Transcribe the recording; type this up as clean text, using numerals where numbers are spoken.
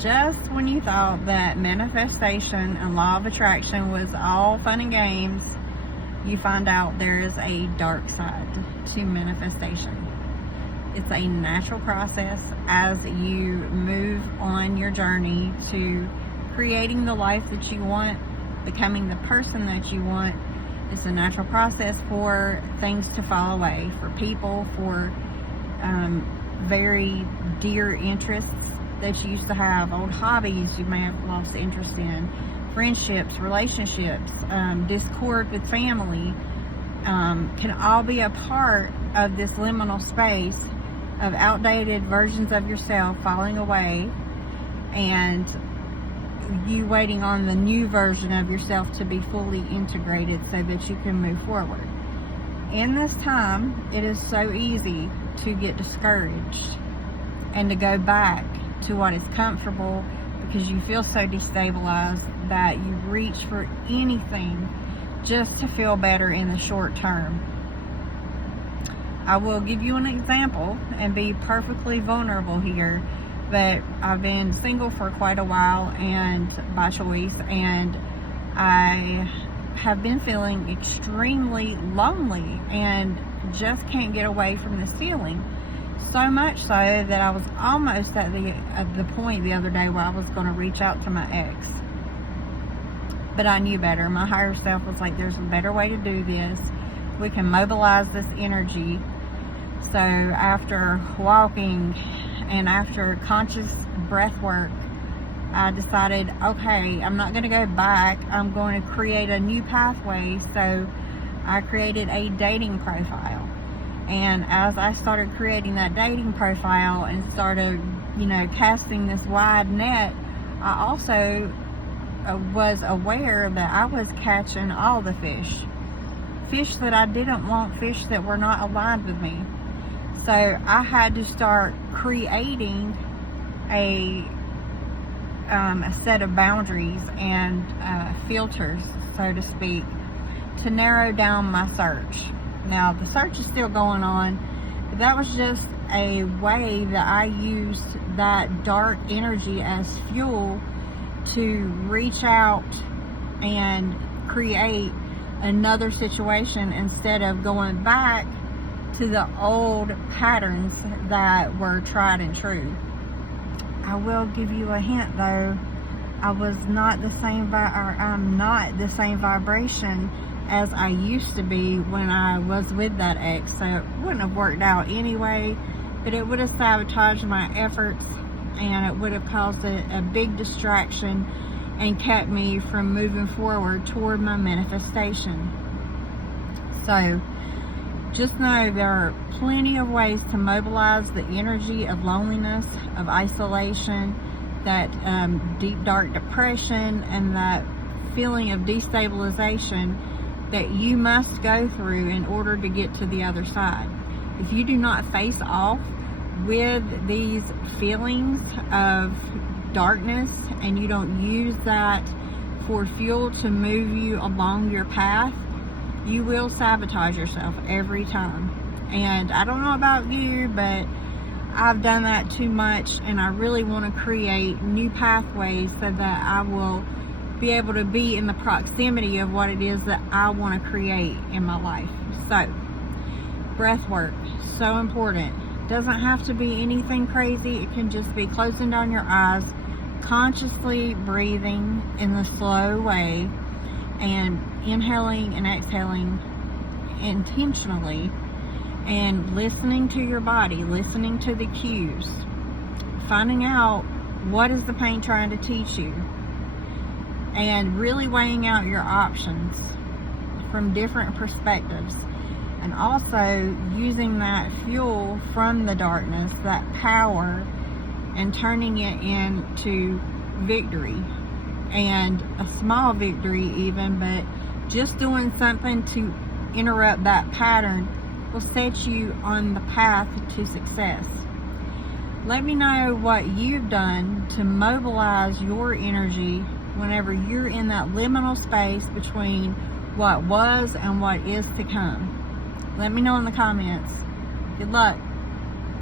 Just when you thought that manifestation and law of attraction was all fun and games, you find out there is a dark side to manifestation. It's a natural process as you move on your journey to creating the life that you want, becoming the person that you want. It's a natural process for things to fall away, for people, for very dear interests that you used to have, old hobbies you may have lost interest in, friendships, relationships, discord with family, can all be a part of this liminal space of outdated versions of yourself falling away and you waiting on the new version of yourself to be fully integrated so that you can move forward. In this time, it is so easy to get discouraged and to go back to what is comfortable because you feel so destabilized that you reach for anything just to feel better in the short term. I will give you an example and be perfectly vulnerable here, but I've been single for quite a while and by choice, and I have been feeling extremely lonely and just can't get away from this feeling. So much so that I was almost at the point the other day where I was going to reach out to my ex. But I knew better. My higher self was like, there's a better way to do this. We can mobilize this energy. So after walking and after conscious breath work, I decided, okay, I'm not going to go back. I'm going to create a new pathway. So I created a dating profile. And as I started creating that dating profile and started, casting this wide net, I also was aware that I was catching all the fish that I didn't want, fish that were not aligned with me. So I had to start creating a set of boundaries and filters, so to speak, to narrow down my search. Now, the search is still going on, but that was just a way that I used that dark energy as fuel to reach out and create another situation instead of going back to the old patterns that were tried and true. I will give you a hint though, I'm not the same vibration as I used to be when I was with that ex, so it wouldn't have worked out anyway, but it would have sabotaged my efforts and it would have caused a big distraction and kept me from moving forward toward my manifestation. So just know there are plenty of ways to mobilize the energy of loneliness, of isolation, that deep dark depression, and that feeling of destabilization that you must go through in order to get to the other side. If you do not face off with these feelings of darkness and you don't use that for fuel to move you along your path, you will sabotage yourself every time. And I don't know about you, but I've done that too much, and I really want to create new pathways so that I will be able to be in the proximity of what it is that I want to create in my life. So, breath work, so important. Doesn't have to be anything crazy. It can just be closing down your eyes, consciously breathing in the slow way, and inhaling and exhaling intentionally, and listening to your body, listening to the cues, finding out what is the pain trying to teach you, and really weighing out your options from different perspectives, and also using that fuel from the darkness, that power, and turning it into victory, and a small victory even, but just doing something to interrupt that pattern will set you on the path to success. Let me know what you've done to mobilize your energy whenever you're in that liminal space between what was and what is to come. Let me know in the comments. Good luck.